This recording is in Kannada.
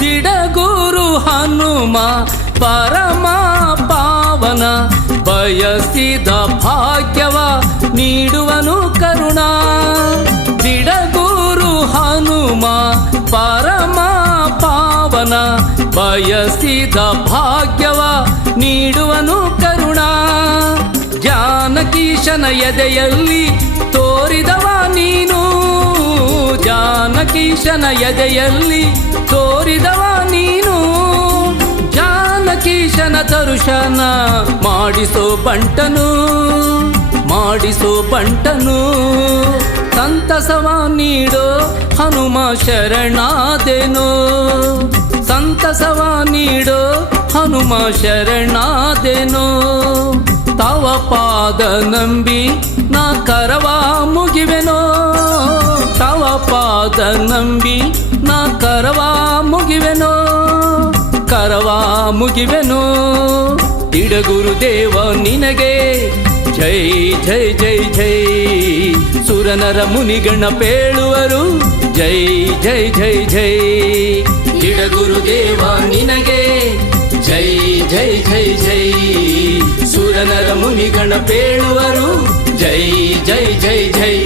ದಿಡಗುರು ಹನುಮ ಪರಮ ಪಾವನ, ಬಯಸಿದ ಭಾಗ್ಯವ ನೀಡುವನು ಕರುಣ. ದಿಡಗುರು ಹನುಮ ಪರಮ ಪಾವನ, ಬಯಸಿದ ಭಾಗ್ಯವ ನೀಡುವನು ಕರುಣ. ಜಾನಕೀಶನ ಎದೆಯಲ್ಲಿ ತೋರಿದವ ನೀನು, ಜಾನಕೀಶನ ಎದೆಯಲ್ಲಿ ತೋರಿದವ ನೀನು. ಜಾನಕೀಶನ ದರ್ಶನ ಮಾಡಿಸೋ ಬಂಟನು, ಮಾಡಿಸೋ ಬಂಟನು. ಸಂತಸವ ನೀಡೋ ಹನುಮ ಶರಣಾದೆನೋ, ಸಂತಸವ ನೀಡೋ ಹನುಮ ಶರಣಾದೆನೋ. ತವ ಪಾದ ನಂಬಿ ನಾ ಕರವ ಮುಗಿವೆನೋ, ತವ ಪಾದ ನಂಬಿ ನಾ ಕರವ ಮುಗಿವೆನೋ, ಕರವ ಮುಗಿವೆನೋ. ದಿಡಗುರುದೇವ ನಿನಗೆ ಜೈ ಜೈ ಜೈ ಜೈ. ಸುರನರ ಮುನಿಗಣ ಪೇಳುವರು ಜೈ ಜೈ ಜೈ ಜೈ. ದಿಡಗುರುದೇವ ನಿನಗೆ ಜೈ ಜೈ ಜೈ ಜೈ. ಸುರನರ ಮುನಿಗಣ ಪೇಳುವರು ಜೈ ಜೈ ಜೈ ಜೈ.